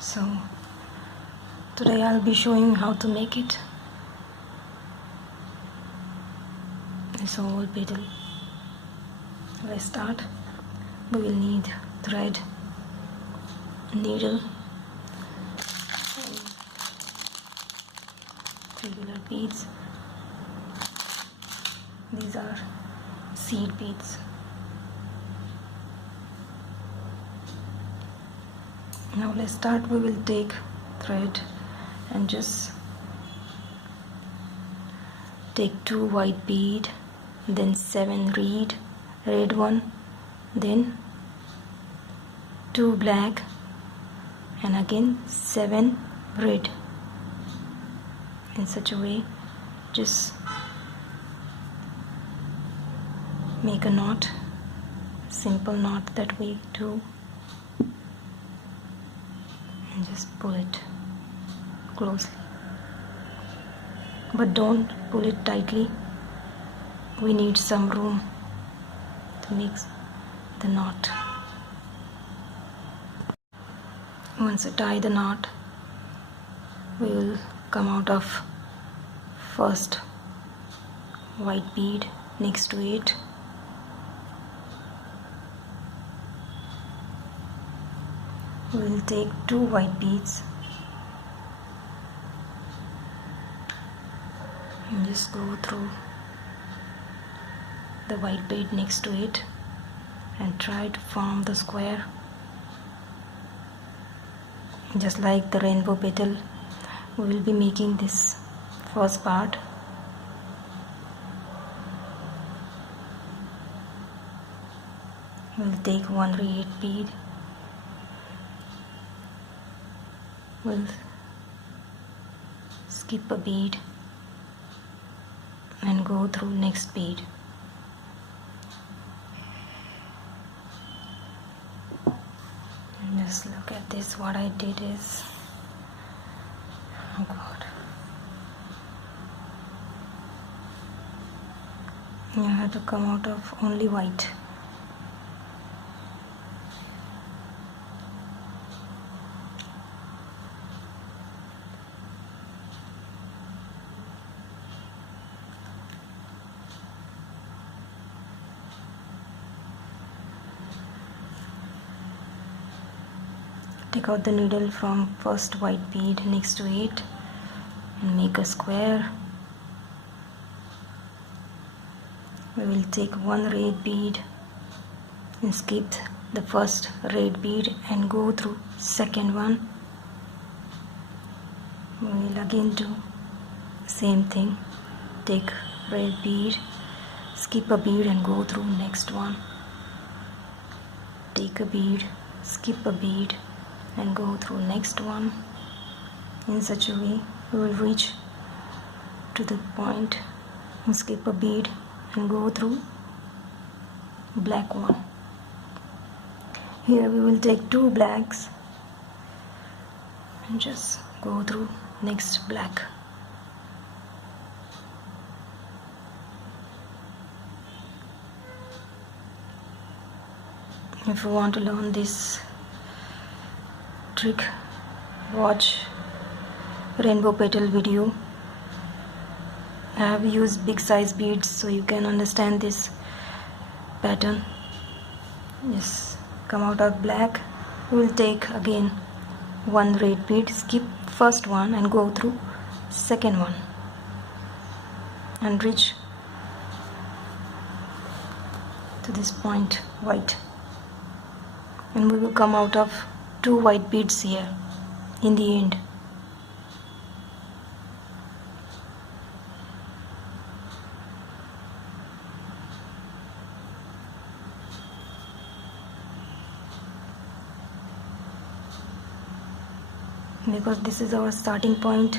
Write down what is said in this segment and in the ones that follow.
So today I'll be showing how to make it. This whole petal. Let's start. We will need thread, needle, and regular beads. These are seed beads. Now let's start. We will take thread and just take 2 white bead, then 7 red one, then 2 black, and again 7 red. In such a way, just make a knot, simple knot that we do, and just pull it closely, but don't pull it tightly. We need some room to make the knot. Once you tie the knot, we will come out of first white bead next to it. We will take 2 white beads and just go through the white bead next to it and try to form the square. Just like the rainbow petal, we will be making this first part. We will take 1 red bead. We'll skip a bead and go through next bead. And just look at this. What I did is, oh God, you have to come out of only white. Take out the needle from first white bead next to it and make a square. We will take 1 red bead and skip the first red bead and go through second one. We will again do same thing. Take red bead, skip a bead and go through next one. Take a bead, skip a bead and go through next one. In such a way, we will reach to the point and skip a bead and go through black one. Here we will take 2 blacks and just go through next black. If you want to learn this trick, watch rainbow petal video. I have used big size beads so you can understand this pattern. Just come out of black. We will take again 1 red bead, skip first one and go through second one and reach to this point white, and we will come out of 2 white beads here in the end. Because this is our starting point,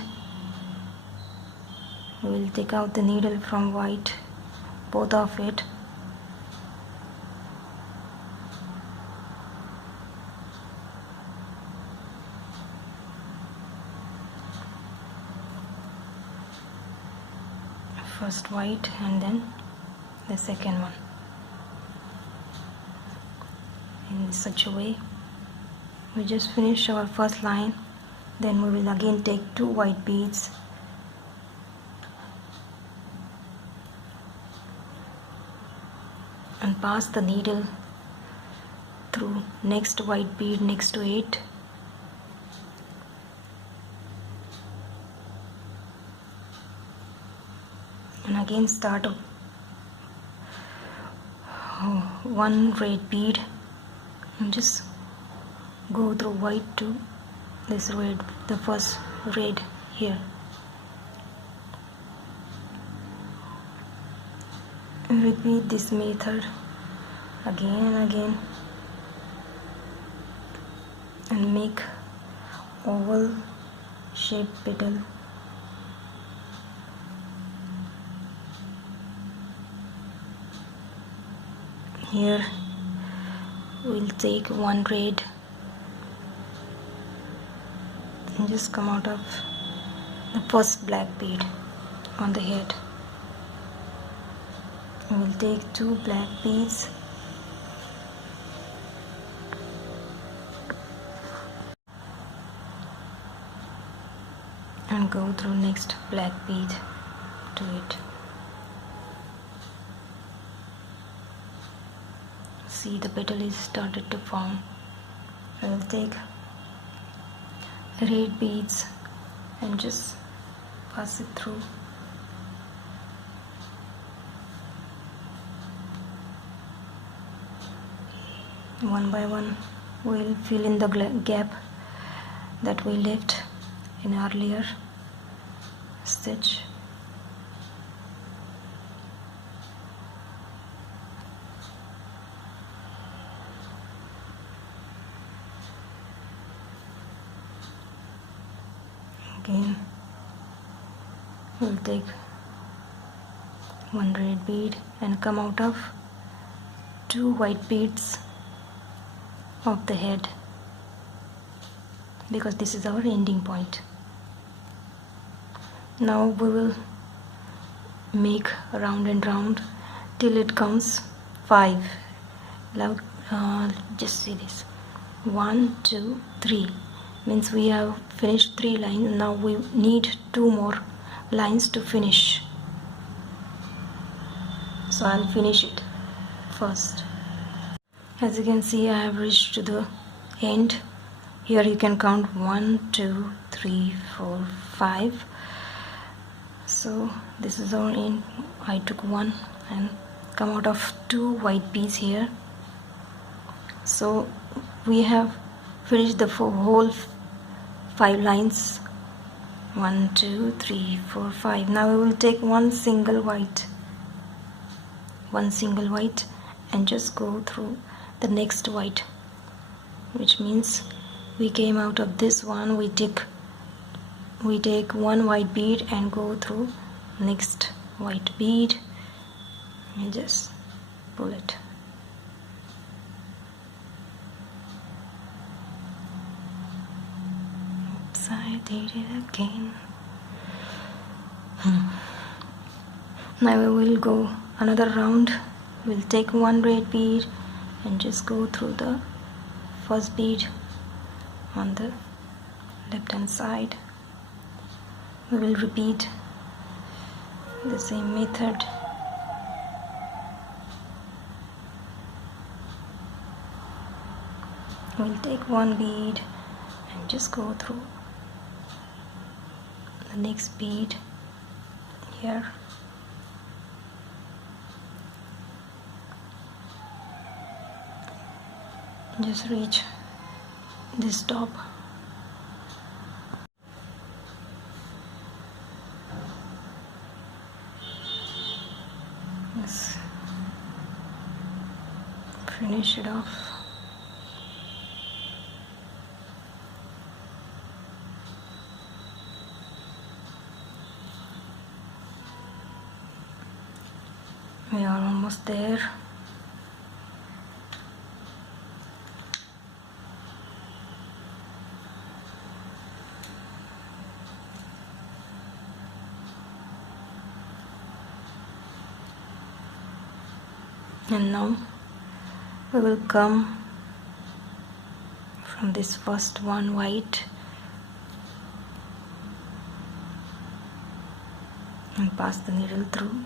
we will take out the needle from white, both of it. First white and then the second one, in such a way we just finished our first line. Then we will again take 2 white beads and pass the needle through next white bead next to it, and again start one red bead and just go through white to this red, the first red here, and repeat this method again and again and make oval shaped petal. Here we'll take one red and just come out of the first black bead on the head. We'll take 2 black beads and go through next black bead to it. See, the petal is started to form. I will take red beads and just pass it through. One by one we'll fill in the gap that we left in earlier stitch. Again we'll take one red bead and come out of 2 white beads of the head, because this is our ending point. Now we will make round and round till it comes 5. Just see this, 1 2 3 means we have finished 3 lines. Now we need 2 more lines to finish, so I'll finish it first. As you can see, I have reached to the end. Here you can count 1 2 3 4 5. So this is our end. I took 1 and come out of 2 white beads here. So we have finished the whole 5 lines. 1 2 3 4 5. Now we will take one single white and just go through the next white, which means we came out of this one, we take one white bead and go through next white bead and just pull it. Oops, I did it again. Now we will go another round. We'll take one red bead and just go through the first bead on the left hand side. We will repeat the same method. We'll take one bead and just go through the next bead here. Just reach this top. Let's finish it off. We are almost there. And now we will come from this first one white and pass the needle through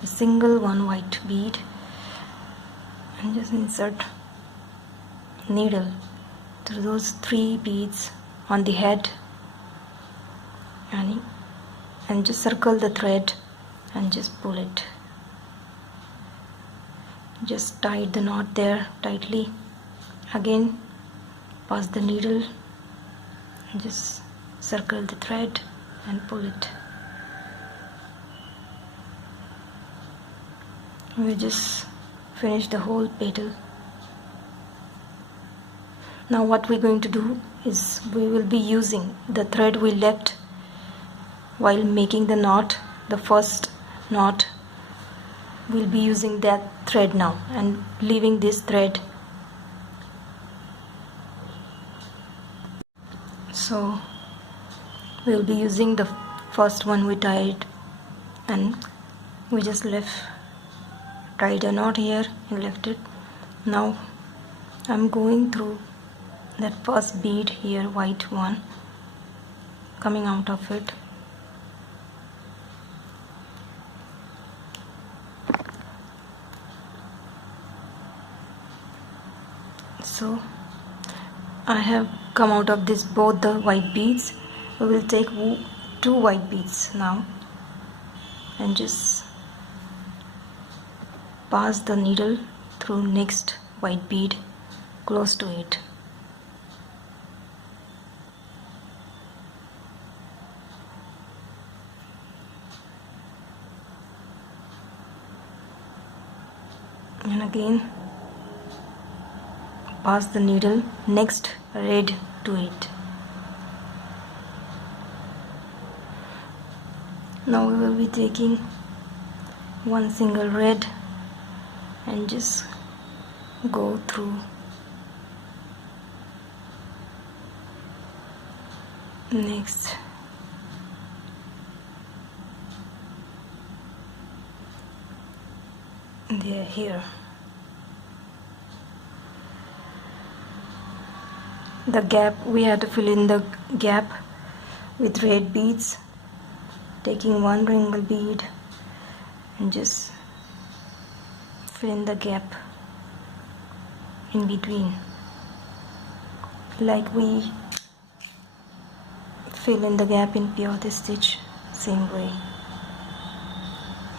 a single one white bead and just insert needle through those 3 beads on the head and just circle the thread and just pull it. Just tie the knot there tightly. Again pass the needle and just circle the thread and pull it. We just finish the whole petal. Now what we're going to do is we will be using the thread we left while making the knot, the first knot. We'll be using that thread now and leaving this thread. So we'll be using the first one we tied and we just tied a knot here and left it. Now I'm going through that first bead here, white one, coming out of it. So I have come out of this both the white beads. We will take 2 white beads now and just pass the needle through next white bead close to it. And again pass the needle next red to it. Now we will be taking one single red and just go through next there here. The gap, we had to fill in the gap with red beads, taking one single bead and just fill in the gap in between, like we fill in the gap in peyote stitch, same way,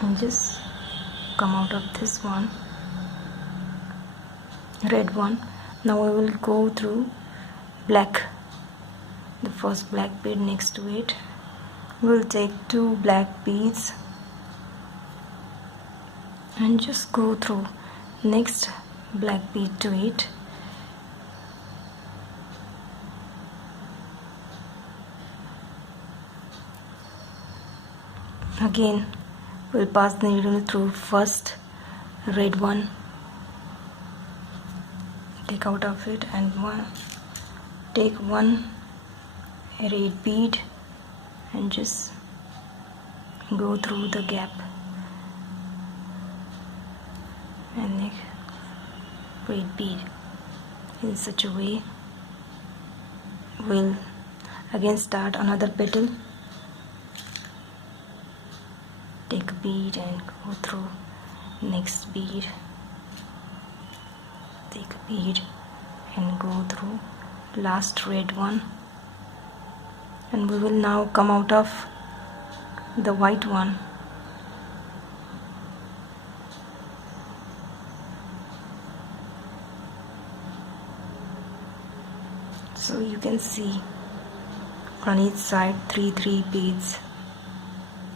and just come out of this one, red one. Now we will go through black, the first black bead next to it. We'll take 2 black beads and just go through next black bead to it. Again we'll pass the needle through first red one, take out of it, and take one red bead and just go through the gap and make red bead in such a way. We'll again start another petal, take a bead and go through next bead, take a bead and go through last red one, and we will now come out of the white one. So you can see on each side 3 beads.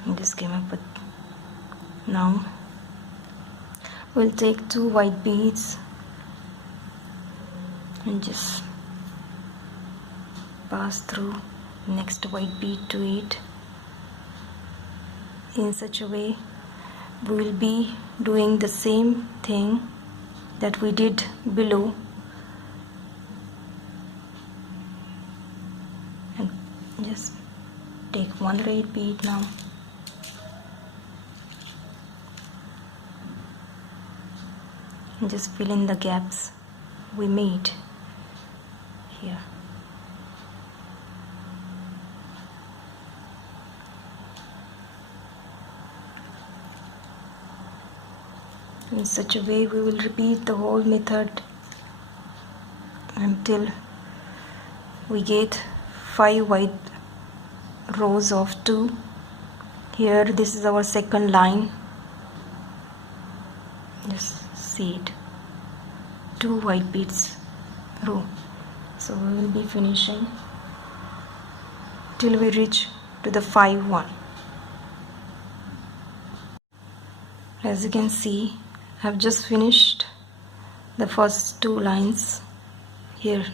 I just came up with. Now we'll take 2 white beads and just pass through next white bead to it. In such a way we will be doing the same thing that we did below, and just take one red bead now and just fill in the gaps we made. here. In such a way we will repeat the whole method until we get 5 white rows of 2. Here this is our second line. Just see it, 2 white beads row. So we will be finishing till we reach to the 5 one. As you can see, I have just finished the first 2 lines. Here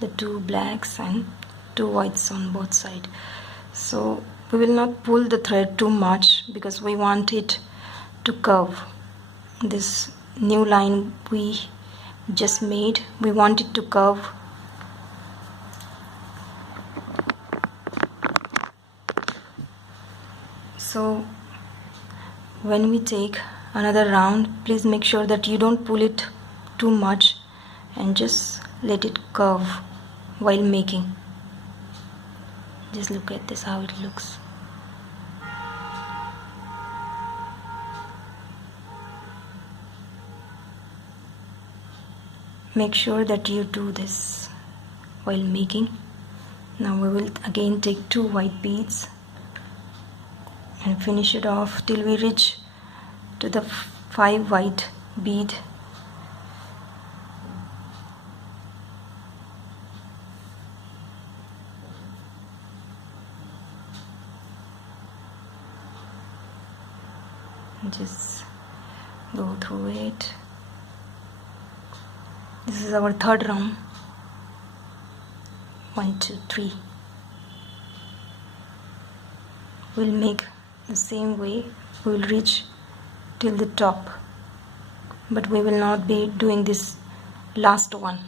the 2 blacks and 2 whites on both sides. So we will not pull the thread too much because we want it to curve. This new line we just made, we want it to curve. So when we take another round, please make sure that you don't pull it too much and just let it curve while making. Just look at this, how it looks. Make sure that you do this while making. Now we will again take 2 white beads and finish it off till we reach to the 5 white bead. Just go through it. This is our third round. 1 2 3. We'll make the same way. We will reach till the top, but we will not be doing this last one.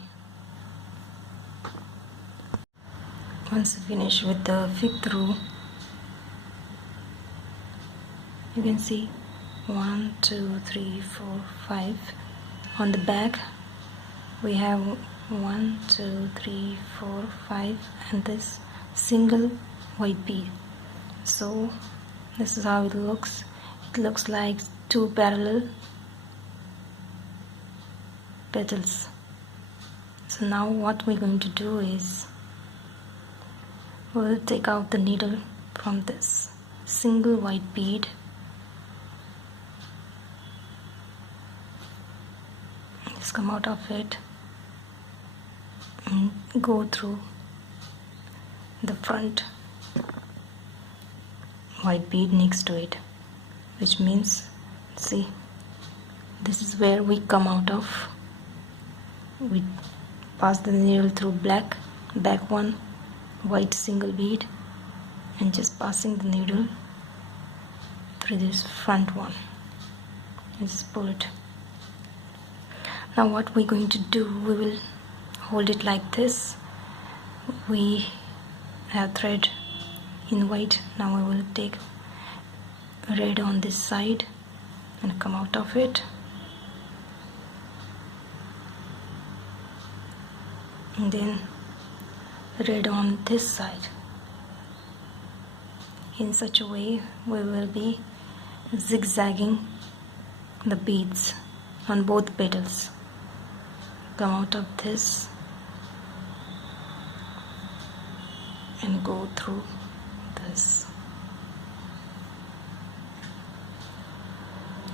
Once you finish with the 5th row, you can see 1 2 3 4 5. On the back we have 1 2 3 4 5 and this single white bead. So this is how it looks. It looks like 2 parallel petals. So now what we're going to do is we'll take out the needle from this single white bead. Just come out of it and go through the front white bead next to it, which means, see, this is where we come out of. We pass the needle through back one white single bead and just passing the needle through this front one and just pull it. Now what we're going to do, we will hold it like this. We have thread in white. Now we will take red on this side and come out of it, and then red on this side. In such a way we will be zigzagging the beads on both petals. Come out of this and go through this.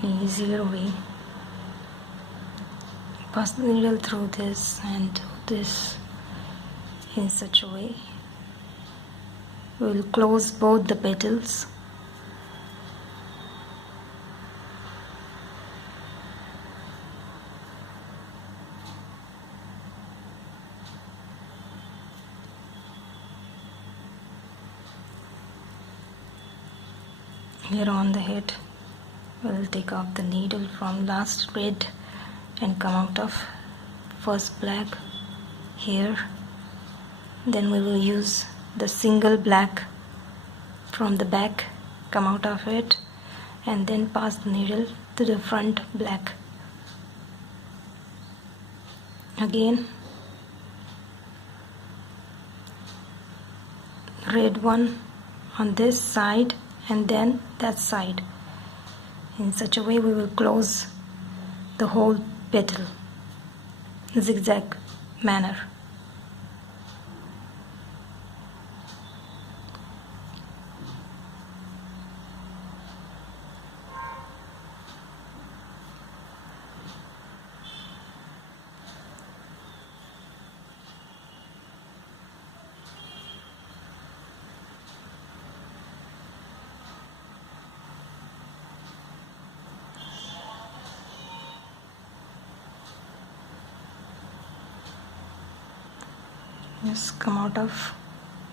An easier way. Pass the needle through this and do this in such a way. We will close both the petals. Here on the head, we will take off the needle from last red and come out of first black here. Then we will use the single black from the back, come out of it, and then pass the needle to the front black. Again red one on this side and then that side. In such a way we will close the whole petal, zigzag manner. Just come out of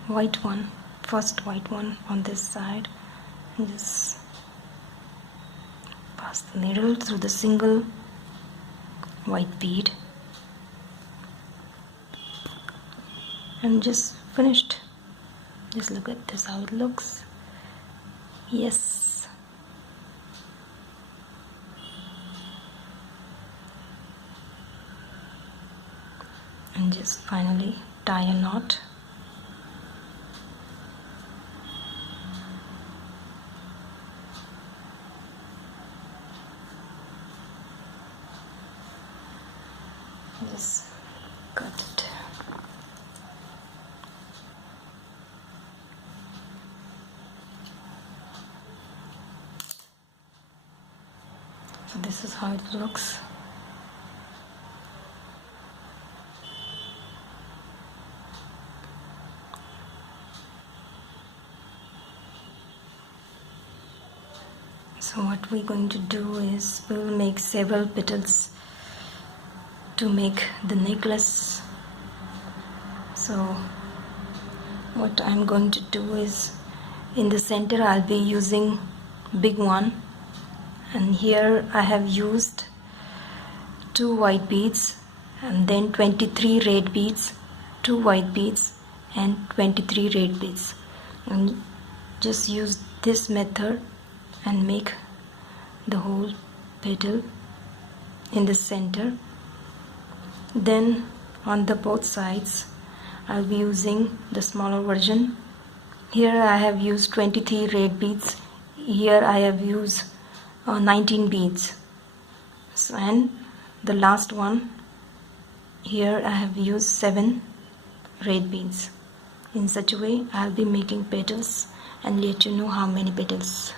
white one, first white one on this side, and just pass the needle through the single white bead and just finished. Just look at this, how it looks. Yes. And just finally tie a knot. Just cut it. So this is how it looks. So what we're going to do is we will make several petals to make the necklace. So what I'm going to do is, in the center I'll be using big one, and here I have used 2 white beads and then 23 red beads, 2 white beads and 23 red beads, and just use this method and make the whole petal in the center. Then on the both sides I'll be using the smaller version. Here I have used 23 red beads, here I have used 19 beads. So, and the last one, here I have used 7 red beads. In such a way I'll be making petals and let you know how many petals